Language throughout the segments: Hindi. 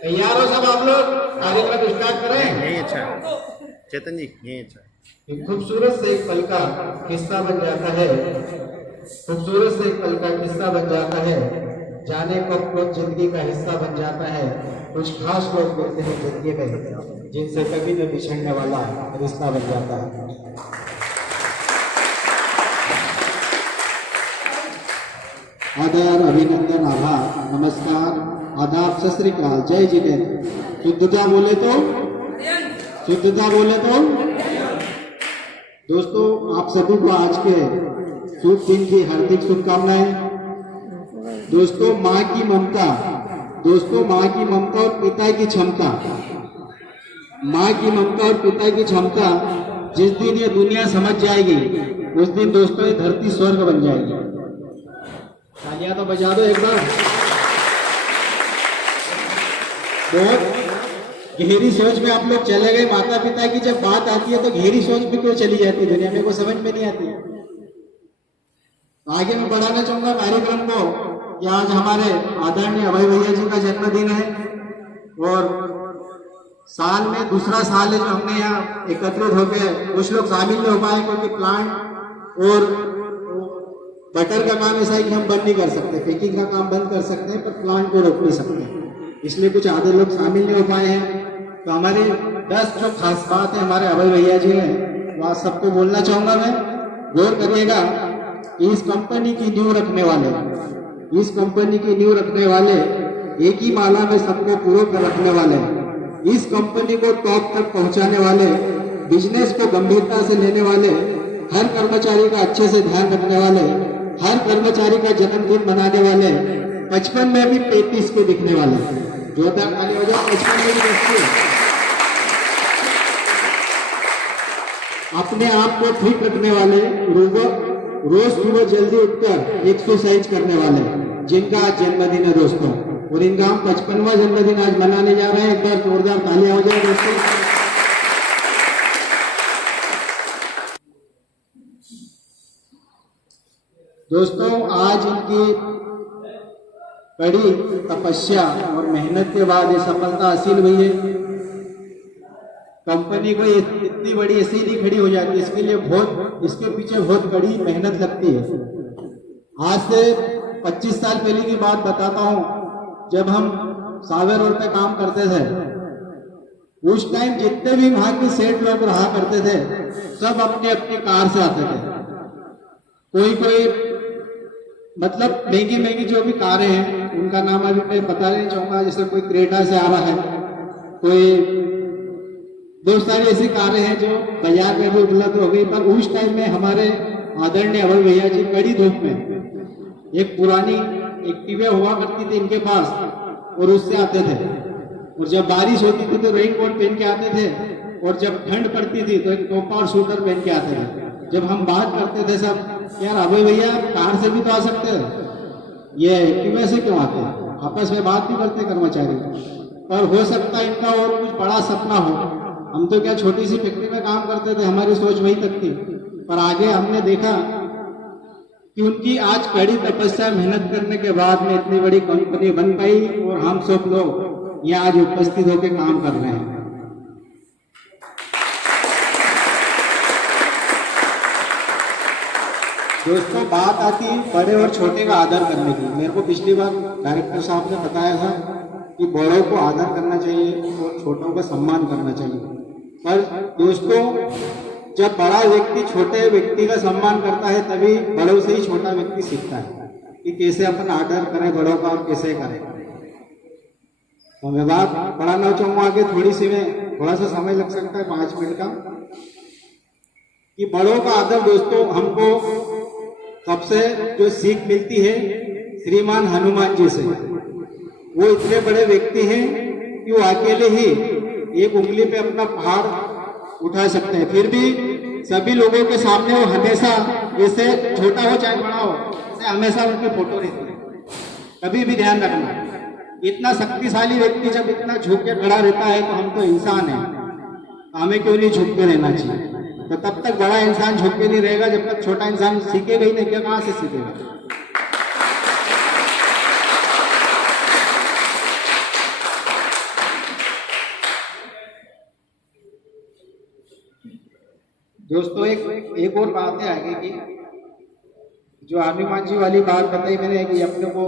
तैयार हो सब आप लोग? कार्यक्रम स्टार्ट करें। यही अच्छा है चेतन जी, यही अच्छा है। एक खूबसूरत से एक पल का किस्सा बन जाता है, खूबसूरत से एक पल का किस्सा बन जाता है, जाने कब कब जिंदगी का हिस्सा बन जाता है। कुछ खास लोग मिलते हैं जिंदगी में जिनसे कभी न बिछड़ने वाला रिश्ता बन जाता है। आदर, अभिनंदन, आभार, नमस्कार, आदाब, सत श्री अकाल, जय जिनेन्द्र। शुद्धता बोले तो, शुद्धता बोले तो। दोस्तों, आप सभी को आज के शुभ दिन की हार्दिक शुभकामनाएं। दोस्तों, माँ की ममता, दोस्तों माँ की ममता और पिता की क्षमता, माँ की ममता और पिता की क्षमता जिस दिन ये दुनिया समझ जाएगी उस दिन दोस्तों ये धरती स्वर्ग बन जाएगी। तालियां तो बजा दो एक बार। बहुत गहरी सोच में आप लोग चले गए। माता पिता की जब बात आती है तो गहरी सोच में क्यों चली जाती है दुनिया में, को समझ में नहीं आती। आगे मैं बढ़ाना चाहूंगा कार्यक्रम को कि आज हमारे आदरणीय अभय भैया जी का जन्मदिन है और साल में दूसरा साल है जो हमने यहाँ एकत्रित होकर कुछ लोग शामिल नहीं हो पाए क्योंकि प्लांट और बटर का काम ऐसा है कि हम बंद नहीं कर सकते, पैकिंग का काम बंद कर सकते हैं पर प्लांट को रोक नहीं सकते, इसलिए कुछ आधे लोग शामिल नहीं हो पाए हैं। तो हमारी 10 जो खास बात है हमारे अभय भैया जी ने वो आज सबको बोलना चाहूंगा मैं। गौर करिएगा, इस कंपनी की नींव रखने वाले, इस कंपनी की नींव रखने वाले, एक ही माला में सबको पूरा कर रखने वाले, इस कंपनी को टॉप तक पहुंचाने वाले, बिजनेस को गंभीरता से लेने वाले, हर कर्मचारी का अच्छे से ध्यान रखने वाले, हर कर्मचारी का जन्मदिन मनाने वाले, 55 में भी 35 के दिखने वाले, जोरदार ताली हो जाए। 55 में भी बच्चे अपने आप को फिट रखने वाले, रोज सुबह जल्दी उठकर एक्सरसाइज करने वाले, जिनका आज जन्मदिन है दोस्तों, और इनका हम 55वां जन्मदिन आज मनाने जा रहे हैं। एक बार जोरदार तालियां हो जाए दोस्तों। दोस्तों, आज इनकी कड़ी तपस्या और मेहनत के बाद ये सफलता हासिल हुई है। कंपनी को इतनी बड़ी ऐसी नहीं खड़ी हो जाती, इसके लिए बहुत, इसके पीछे बहुत बड़ी मेहनत लगती है। आज से 25 साल पहले की बात बताता हूँ, जब हम सावर रोड पे काम करते थे, उस टाइम जितने भी वहां के सेठ लोग रहा करते थे सब अपने अपनी कार से आते थे। कोई मतलब महंगी महंगी जो भी कारें हैं उनका नाम अभी मैं बता नहीं चाहूंगा, जैसे कोई क्रेटा से आ रहा है, कोई बहुत सारी ऐसी कारें हैं जो बाजार में भी उपलब्ध हो गई। पर उस टाइम में हमारे आदरणीय अभय भैया जी कड़ी धूप में एक पुरानी एक्टिवा हुआ करती थी इनके पास और उससे आते थे, और जब बारिश होती थी तो रेन कोट पहन के आते थे, और जब ठंड पड़ती थी तो एक टोपा और स्वेटर पहन के आते थे। जब हम बात करते थे सब, यार अभय भैया कार से भी तो आ सकते हैं, ये एक्टिवा से क्यों आते हैं? आपस में बात भी करते कर्मचारी, पर हो सकता है इनका और कुछ बड़ा सपना हो। हम तो क्या छोटी सी फैक्ट्री में काम करते थे, हमारी सोच वही तक थी, पर आगे हमने देखा कि उनकी आज कड़ी तपस्या मेहनत करने के बाद में इतनी बड़ी कंपनी बन पाई और हम सब लोग यहाँ आज उपस्थित होकर काम कर रहे हैं। दोस्तों, बात आती बड़े और छोटे का आदर करने की। मेरे को पिछली बार डायरेक्टर साहब ने बताया था कि बड़ों को आदर करना चाहिए और छोटों का सम्मान करना चाहिए। पर दोस्तों, जब बड़ा व्यक्ति छोटे व्यक्ति का सम्मान करता है तभी बड़ों से ही छोटा व्यक्ति सीखता है कि कैसे अपन आदर करें बड़ों का और कैसे करें। तो मैं बात बढ़ाना चाहूंगा आगे, थोड़ी सी में थोड़ा सा समय लग सकता है 5 मिनट का, कि बड़ों का आदर दोस्तों हमको सबसे जो सीख मिलती है श्रीमान हनुमान जी से। वो इतने बड़े व्यक्ति हैं कि वो अकेले ही एक उंगली पे अपना पहाड़ उठा सकते हैं, फिर भी सभी लोगों के सामने वो हमेशा, जैसे छोटा हो चाहे बड़ा हो, ऐसे हमेशा उनकी फोटो रहती है। कभी भी ध्यान रखना, इतना शक्तिशाली व्यक्ति जब इतना झुक के खड़ा रहता है तो हम तो इंसान हैं, हमें क्यों नहीं झुक के रहना चाहिए। तो तब तक बड़ा इंसान झुक के नहीं रहेगा जब तक छोटा इंसान सीखेगा ही नहीं। क्या कहाँ से सीखेगा? दोस्तों एक और बात है आगे की, जो हनुमान जी वाली बात बताई मैंने कि अपने को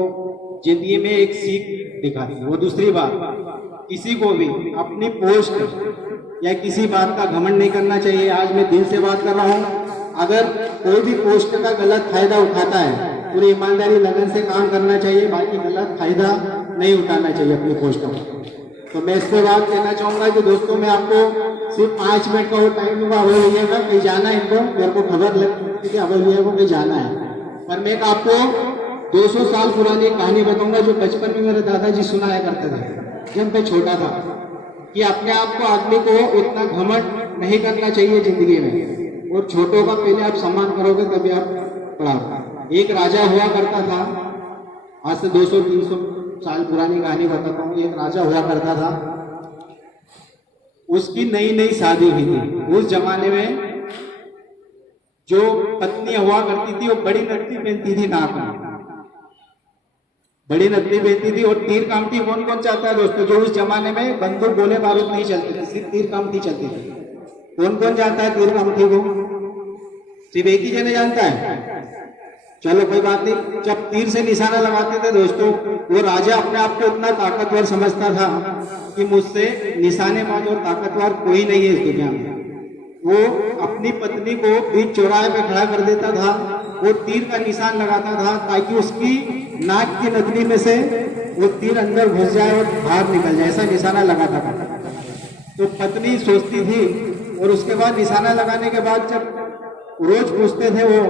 जिंदगी में एक सीख दिखाती है। वो दूसरी बात, किसी को भी अपनी पोस्ट या किसी बात का घमंड नहीं करना चाहिए। आज मैं दिल से बात कर रहा हूँ, अगर कोई भी पोस्ट का गलत फायदा उठाता है, पूरी ईमानदारी लगन से काम करना चाहिए, बाकी गलत फायदा नहीं उठाना चाहिए अपनी पोस्टों का। तो मैं इसके बाद कहना चाहूंगा कि दोस्तों मैं आपको सिर्फ 5 मिनट का वो टाइम दूंगा। अभय भैया का कहीं जाना है, इनको मेरे को खबर लगती कि अभय भैया को कहीं जाना है, पर मैं आपको 200 साल पुरानी कहानी बताऊंगा जो बचपन में मेरे दादाजी सुनाया करते थे जब मैं छोटा था, कि अपने आप को आदमी को इतना घमंड नहीं करना चाहिए जिंदगी में, और छोटों का पहले आप सम्मान करोगे तभी आप बड़ा। एक राजा हुआ करता था, आज से 200-300 साल पुरानी कहानी बताता हूँ। एक राजा हुआ करता था, उसकी नई नई शादी हुई थी। उस जमाने में जो पत्नी हुआ करती थी वो बड़ी नत्थी पहनती थी, नाक में बड़ी नत्थी पहनती थी, और तीर कामती कौन कौन चाहता है दोस्तों? जो उस जमाने में बंदूक गोले बारूद नहीं चलते थे, सिर्फ तीर कामती चलती थी। कौन कौन जानता है तीर कामती को? सिर्फ एक ही जने जानता है। चलो कोई बात नहीं। जब तीर से निशाना लगाते थे दोस्तों, वो राजा अपने आप को इतना ताकतवर समझता था कि मुझसे निशानेबाज और ताकतवर कोई नहीं है इस दुनिया में। वो अपनी पत्नी को बीच चौराहे पे खड़ा कर देता था, वो तीर का निशान लगाता था ताकि उसकी नाक की नथनी में से वो तीर अंदर घुस जाए और बाहर निकल जाए, ऐसा निशाना लगाता था। तो पत्नी सोचती थी, और उसके बाद निशाना लगाने के बाद जब रोज पूछते थे वो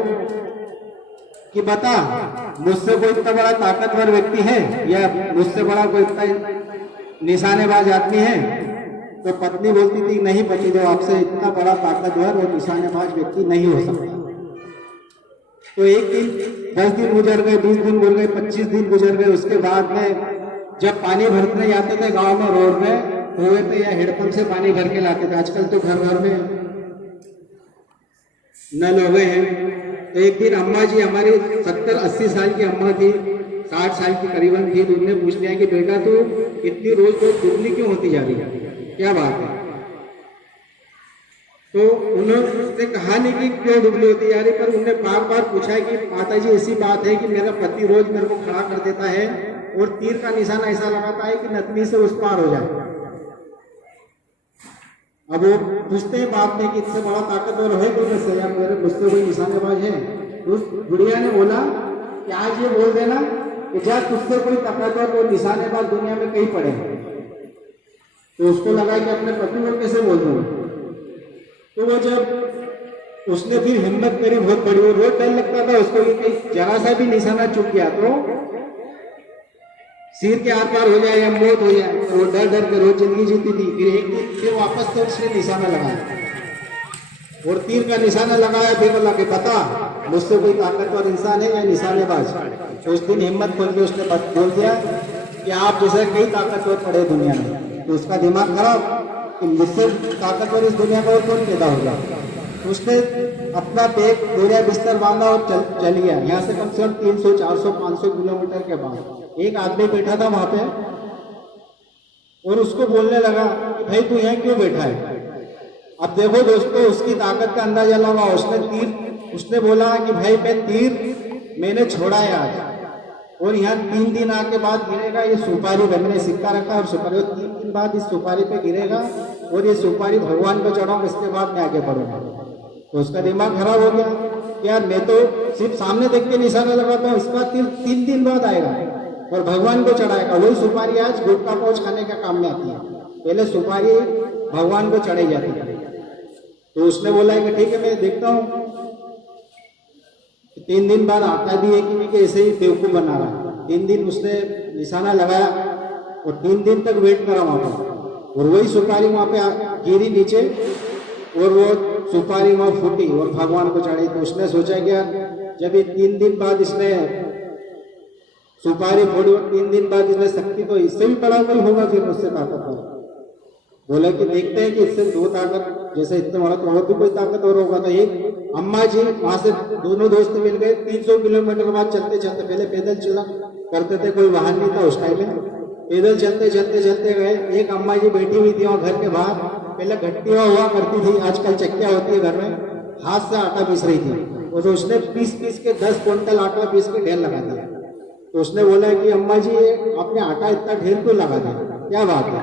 कि बता मुझसे कोई इतना बड़ा ताकतवर व्यक्ति है या मुझसे बड़ा कोई इतना निशानेबाज आदमी है, तो पत्नी बोलती थी नहीं पति देव, आपसे इतना बड़ा ताकतवर और निशानेबाज व्यक्ति नहीं हो सकता। तो एक दिन 10 दिन गुजर गए, 20 दिन गुजर गए, 25 दिन गुजर गए। उसके बाद में जब पानी भरने जाते थे गांव में, रोड में हुए थे या हेडपंप से पानी भर के लाते थे, आजकल तो घर घर में नल हो गए हैं। तो एक दिन अम्मा जी, हमारी 70-80 साल की अम्मा थी, 60 साल की करीबन थी, तो उन्होंने पूछ लिया कि बेटा तू इतनी रोज दुबली क्यों होती जा रही है, क्या बात है? तो उन्होंने कहा नहीं कि क्यों दुबली होती जा रही, पर उन्होंने बार बार पूछा कि माता जी ऐसी बात है कि मेरा पति रोज मेरे को खड़ा कर देता है और तीर का निशाना ऐसा लगाता है कि नथनी से उस पार हो जाए। अब वो पूछते हैं बाप ने कि इससे बड़ा ताकतवर है कोई मुझसे, या मेरे मुझसे कोई निशानेबाज है? उस बुढ़िया ने बोला कि आज ये बोल देना कि जा तुझसे कोई ताकतवर और निशानेबाज दुनिया में कहीं पड़े। तो उसको लगा कि अपने पति को कैसे बोल दूंगा। तो वो जब उसने फिर हिम्मत करी बहुत बड़ी, वो रोज डर लगता था उसको कि जरा सा भी निशाना चुक गया तो सिर के आर पार हो जाए या मौत हो जाए, तो वो डर डर के रोज जिंदगी जीती थी। फिर एक दिन फिर वापस से उसने निशाना लगाया और तीर का निशाना लगाया, फिर बोला कि पता मुझसे कोई ताकतवर इंसान है या निशानेबाज? तो उस दिन हिम्मत खोल के उसने बोल दिया कि आप जैसे कई ताकतवर पड़े दुनिया में। तो उसका दिमाग खराब कि मुझसे ताकतवर इस दुनिया में और कौन पैदा होगा। तो उसने अपना बैग बोरिया बिस्तर बांधा और चल गया। यहाँ से कम से कम 300, 400, 500 किलोमीटर के बाद एक आदमी बैठा था वहां पे और उसको बोलने लगा कि भाई तू यहाँ क्यों बैठा है? अब देखो दोस्तों उसकी ताकत का अंदाजा लगा। उसने बोला कि भाई मैं तीर मैंने छोड़ा है आज, और यहाँ 3 दिन आके बाद गिरेगा ये सुपारी पे, मैंने सिक्का रखा और सुपारी 3 दिन बाद इस सुपारी पे गिरेगा और ये सुपारी भगवान को चढ़ाऊंगा, इसके बाद मैं आगे बढ़ूंगा। तो उसका दिमाग खराब हो गया कि यार मैं तो सिर्फ सामने देख के निशाना लगाता हूँ, इसका तीर 3 दिन बाद आएगा और भगवान को चढ़ाएगा। वही सुपारी आज गुटखा पहुंच खाने का काम में आती है, पहले सुपारी भगवान को चढ़ाई जाती है। तो उसने बोला कि ठीक है मैं देखता हूँ। 3 दिन बाद आता भी है कि नहीं कि ऐसे ही बेवकूफ बना रहा है। 3 दिन उसने निशाना लगाया और 3 दिन तक वेट करा वहां पर, और वही सुपारी वहां पे गिरी नीचे और वो सुपारी वहां फूटी और भगवान को चढ़ी। तो उसने सोचा कि यार जब ये 3 दिन बाद इसने सुपारी फोड़ी और 3 दिन बाद इसने शक्ति, तो इससे भी बड़ा कोई होगा फिर मुझसे ताकतवर। बोला कि देखते हैं कि इससे 2 ताकत जैसे इतने बड़ा तो और भी कोई ताकतवर होगा। तो एक अम्मा जी वहां से दोनों दोस्त मिल गए। 300 किलोमीटर बाद चलते चलते, पहले पैदल चला करते थे, कोई वाहन नहीं था उस टाइम में, पैदल चलते चलते चलते गए। एक अम्मा जी बैठी हुई थी वहां घर के बाहर, पहले घट्टियां हुआ करती थी, आजकल चक्कियां होती है घर में। हाथ से आटा पीस रही थी, और उसने पीस पीस के 10 क्विंटल आटा पीस के ढेर लगा दिया। तो उसने बोला कि अम्मा जी ये आपने आटा इतना ढेर क्यों लगा दिया, क्या बात है?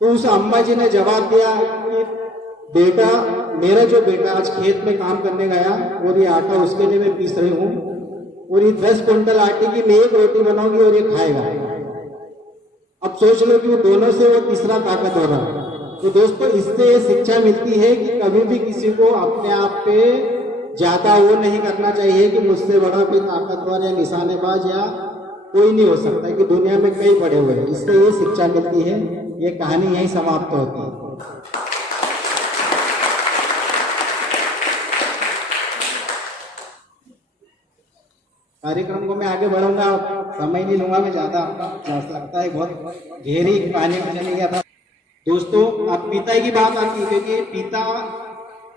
तो उस अम्मा जी ने जवाब दिया कि बेटा, मेरा जो बेटा आज खेत में काम करने गया और ये आटा उसके लिए मैं पीस रही हूँ, और ये 10 क्विंटल आटे की मैं एक रोटी बनाऊंगी और ये खाएगा। अब सोच लो कि वो दोनों से वो तीसरा ताकत हो रहा है। तो दोस्तों, इससे ये शिक्षा मिलती है कि कभी भी किसी को अपने आप पे ज्यादा वो नहीं करना चाहिए कि मुझसे बड़ा कोई ताकतवर या निशानेबाज या कोई नहीं हो सकता, कि दुनिया में कई पड़े हुए हैं। इससे ये शिक्षा मिलती है। ये कहानी यही समाप्त होती है। कार्यक्रम को मैं आगे बढ़ूंगा, समय नहीं लूंगा मैं ज्यादा, लगता है बहुत गहरी कहानी में चले गया था। दोस्तों, अब पिता की बात आती है, क्योंकि पिता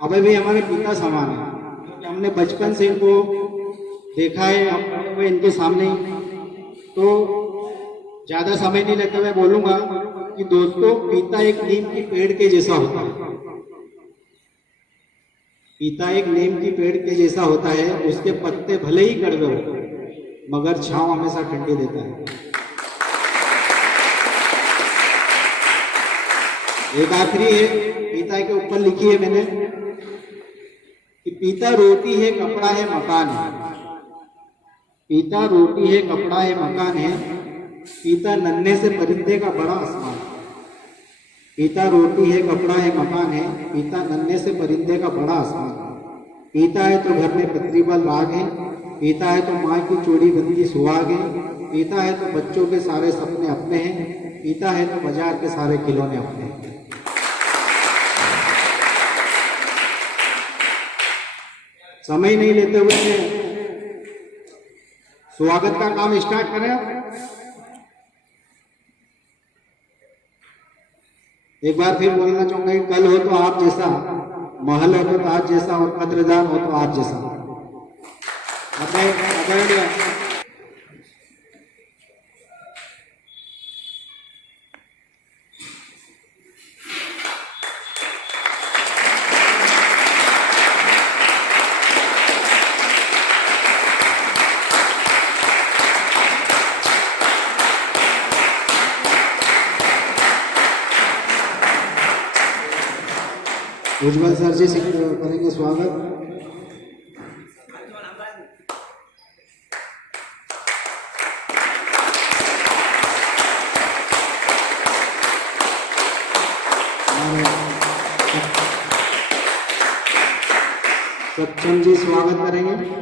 अभी भी हमारे पिता समान है, क्योंकि हमने बचपन से इनको देखा है, हम बड़े हुए इनके सामने। तो ज्यादा समय नहीं लेते मैं बोलूंगा कि दोस्तों, पिता एक नीम की पेड़ के जैसा होता है। पिता एक नीम की पेड़ के जैसा होता है। उसके पत्ते भले ही कड़वे हो, मगर छांव हमेशा ठंडी देता है। एक आखिरी है, पिता के ऊपर लिखी है मैंने कि पिता रोटी है, कपड़ा है, मकान है। पिता रोटी है, कपड़ा है, मकान है। पिता नन्हे से परिंदे का बड़ा आसमान। पिता रोटी है, कपड़ा है, मकान है। पिता नन्हे से परिंदे का बड़ा आसमान। पिता है तो घर में पत्रीबाल बाग है। पिता है तो माँ की चोरी बंदी सुहाग है। पिता है तो बच्चों के सारे सपने अपने हैं। पिता है तो बाजार के सारे खिलौने अपने हैं। समय नहीं लेते हुए स्वागत का काम स्टार्ट करें। एक बार फिर बोलना चाहूंगा कि कल हो तो आप जैसा, महल हो तो आज जैसा, और कद्रदान हो तो आप जैसा। उज्जवल सर जी से करेंगे स्वागत। सक्षम जी स्वागत करेंगे।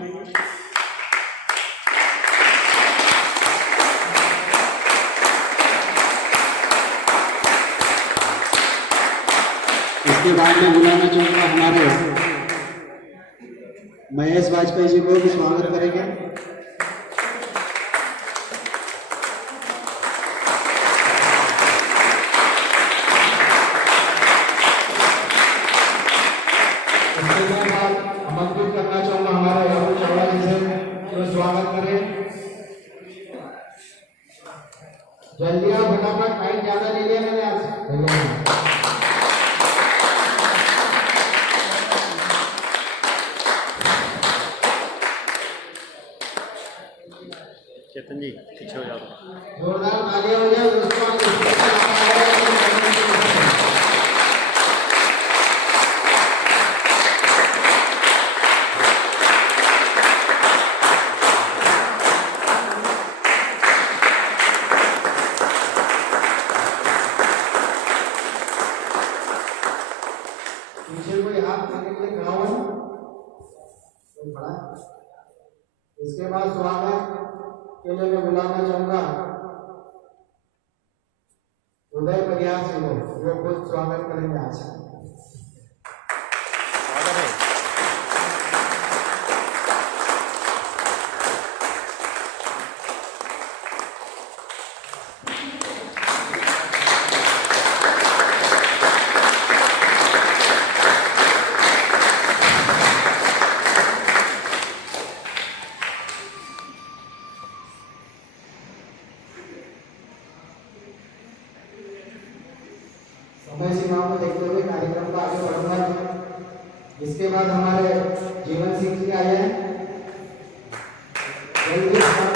इसके बाद में बुलाना चाहूंगा हमारे महेश वाजपेयी जी को भी स्वागत करेंगे। आमंत्रित करना चाहूंगा हमारे राहुल चावड़ा जी से, तो स्वागत करें। जल्दी आप फटाफट, टाइम ज्यादा ले लिया मैंने आज। चेतन जी पीछे हो जाओ। जोरदार तालियां हो जाए दोस्तों। पीछे कोई हाथ करने के लिए खड़ा हो, कोई खड़ा। इसके बाद स्वागत के लिए मैं बुलाना चाहूंगा उदय परिहार जी को, जो खुद स्वागत करेंगे आज। समय सीमाओं को देखते हुए कार्यक्रम को आगे बढ़ाऊंगा। इसके बाद हमारे जीवन सिंह जी आए हैं। जल्दी से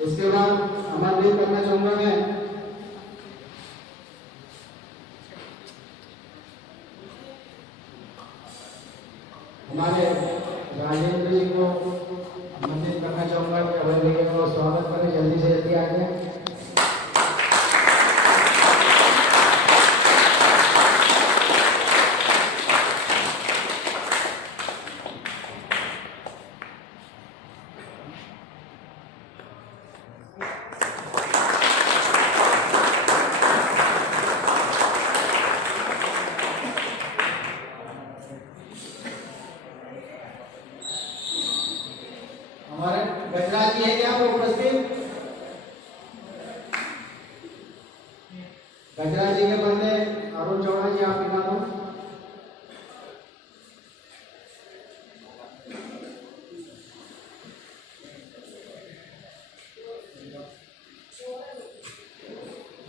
इसके बाद हमारे करना चाहूंगा मैं हमारे राजेंद्र जी को आमंत्रित करना चाहूंगा कि अभय भैया को स्वागत करें, जल्दी से जल्दी आ जाए। हमारे गजराज जी है क्या वो उपस्थित? गजराज जी के बंदे अरुण चौहान जी आप दिखा दो।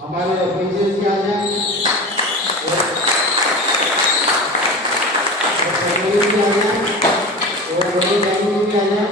हमारे पीछे जी आ जाए, और बड़े जानी भी आ जाए।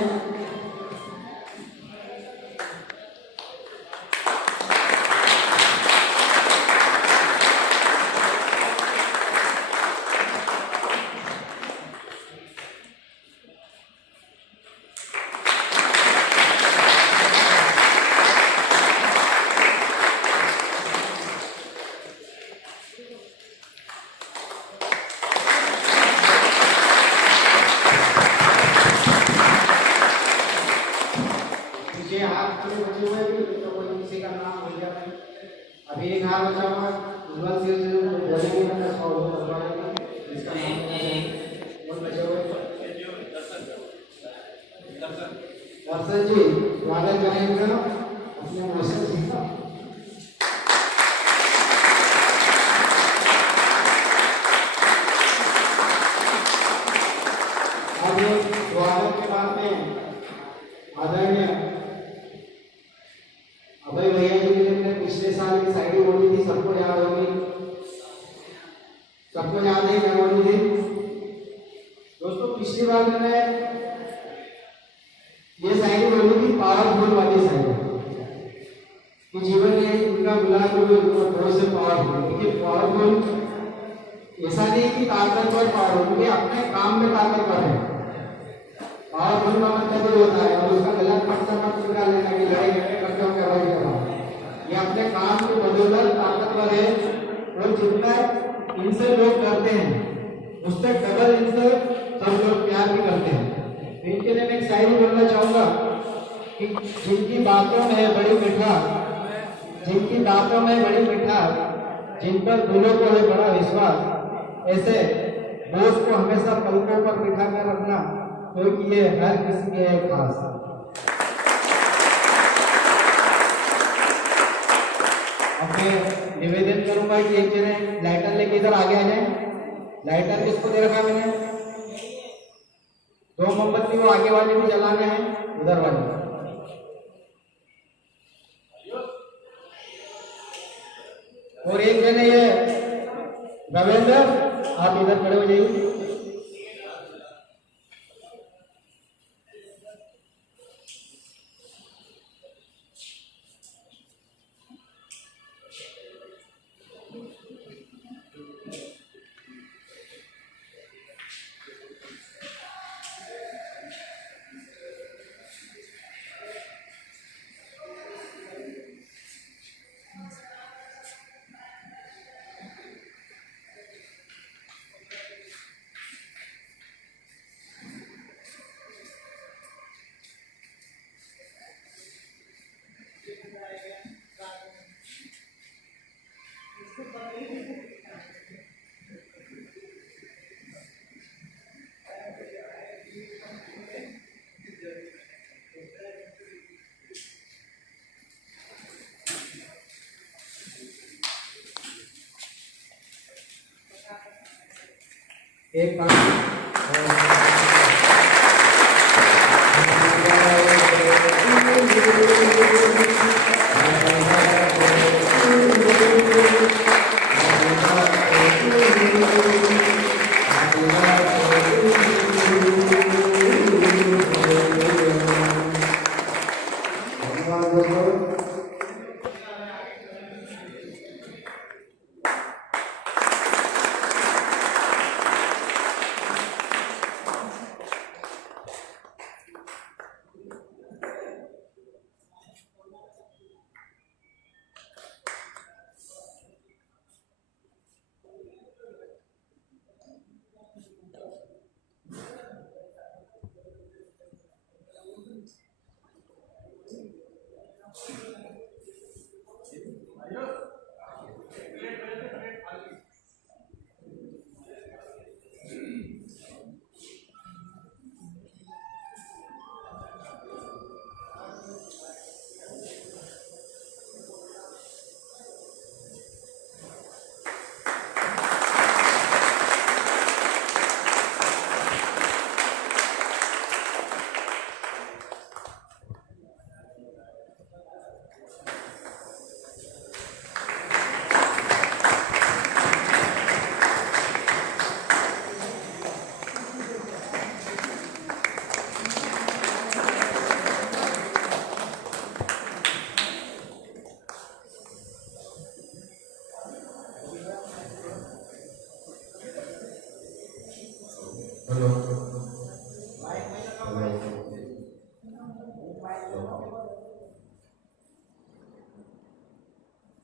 मुझे हाथ में बचे हुए भी तो कोई किसी का नाम भूल गया नहीं। अभी एक हाथ बचा हुआ उज्जवल सिंह जी को बोलेंगे मैं सॉल्व करवा देंगे इसका नाम और बचे हुए दर्शन जी स्वागत करेंगे अपने मौसम जी का। अब स्वागत के बाद में आदरणीय अभय भैया जी के लिए मैंने पिछले साल की शायरी बोली थी, सबको याद होगी, सबको याद है क्या बोली थी दोस्तों? पिछली बार मैंने ये शायरी बोली थी पावरफुल वाली शायरी कि जीवन में उनका गुलाब थोड़े से पावरफुल, देखिए पावरफुल ऐसा नहीं कि ताकतवर पावरफुल, क्योंकि अपने काम में ताकतवर है। पावरफुल का मतलब ये होता है और उसका गलत मतलब मत निकाल लेना कि लड़ाई करते हो क्या भाई करना। ये अपने काम के बदौलत ताकतवर है और जितना इनसे लोग करते हैं उससे डबल इनसे सब लोग प्यार भी करते हैं। तो इनके लिए मैं एक शायरी बोलना चाहूंगा कि जिनकी बातों में बड़ी मिठास, जिनकी बातों में बड़ी मिठास, जिन पर दिलों को है बड़ा विश्वास, ऐसे दोस्त को हमेशा पलकों पर बिठा कर रखना क्योंकि ये हर किसी के है खास। अब मैं निवेदन करूंगा कि एक जने लाइटर लेके इधर आगे आ जाए। लाइटर किसको दे रखा मैंने? 2 मोमबत्ती वो आगे वाले भी जलाने हैं, उधर वाले। और एक जने ये रविंद्र आप इधर खड़े हो जाइए। एक बार हेलो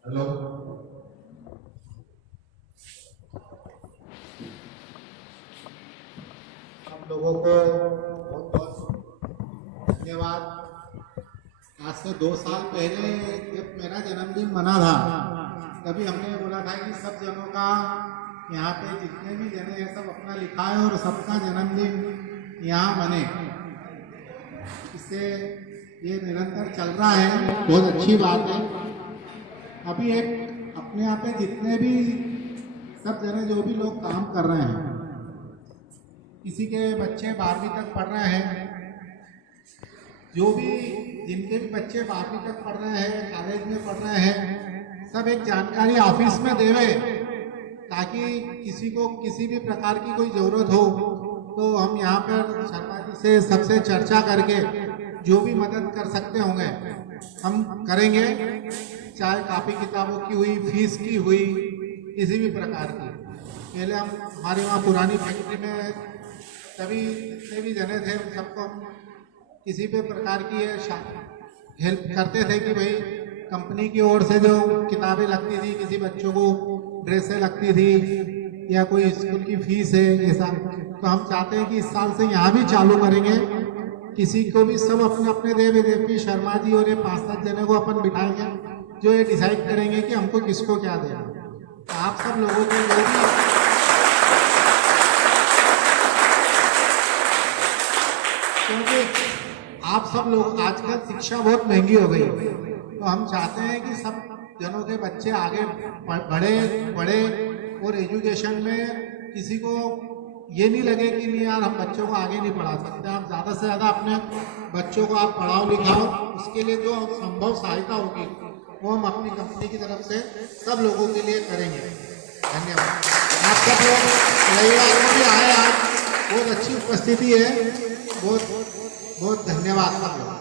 हेलो आप लोगों को बहुत बहुत धन्यवाद। आज से 2 साल पहले जब मेरा जन्मदिन मना था तभी हमने बोला था कि सब जनों का यहाँ पे जितने भी जने हैं सब अपना लिखा है और सबका जन्मदिन यहाँ मने। इससे ये निरंतर चल रहा है, बहुत अच्छी बात है। अभी एक अपने यहाँ पे जितने भी सब जने जो भी लोग काम कर रहे हैं, किसी के बच्चे 12वीं तक पढ़ रहे हैं, जो भी जिनके भी बच्चे 12वीं तक पढ़ रहे हैं, कॉलेज में पढ़ रहे हैं, सब एक जानकारी ऑफिस में देवे ताकि किसी को किसी भी प्रकार की कोई ज़रूरत हो तो हम यहाँ पर शर्मा जी से सबसे चर्चा करके जो भी मदद कर सकते होंगे हम करेंगे, चाहे कापी किताबों की हुई, फीस की हुई, किसी भी प्रकार की। पहले हम हमारे वहाँ पुरानी फैक्ट्री में सभी जितने भी जने थे उन सबको किसी भी प्रकार की हेल्प करते थे कि भाई कंपनी की ओर से जो किताबें लगती थी, किसी बच्चों को ड्रेसें लगती थी या कोई स्कूल की फीस है ऐसा, तो हम चाहते हैं कि इस साल से यहाँ भी चालू करेंगे। किसी को भी सब अपने अपने देव देवी शर्मा जी और ये 5-7 जने को अपन बिठाएंगे जो ये डिसाइड करेंगे कि हमको किसको क्या देना। तो आप सब लोगों को जो भी क्योंकि आप सब लोग आजकल शिक्षा बहुत महंगी हो गई, तो हम चाहते हैं कि सब जनों के बच्चे आगे बढ़े और एजुकेशन में किसी को ये नहीं लगे कि नहीं यार हम बच्चों को आगे नहीं पढ़ा सकते। आप ज़्यादा से ज़्यादा अपने बच्चों को आप पढ़ाओ लिखाओ, उसके लिए जो संभव सहायता होगी वो हम अपनी कंपनी की तरफ से सब लोगों के लिए करेंगे। धन्यवाद। आप सब लोग रविवार को भी आए, आज बहुत अच्छी उपस्थिति है, बहुत बहुत धन्यवाद सब लोग।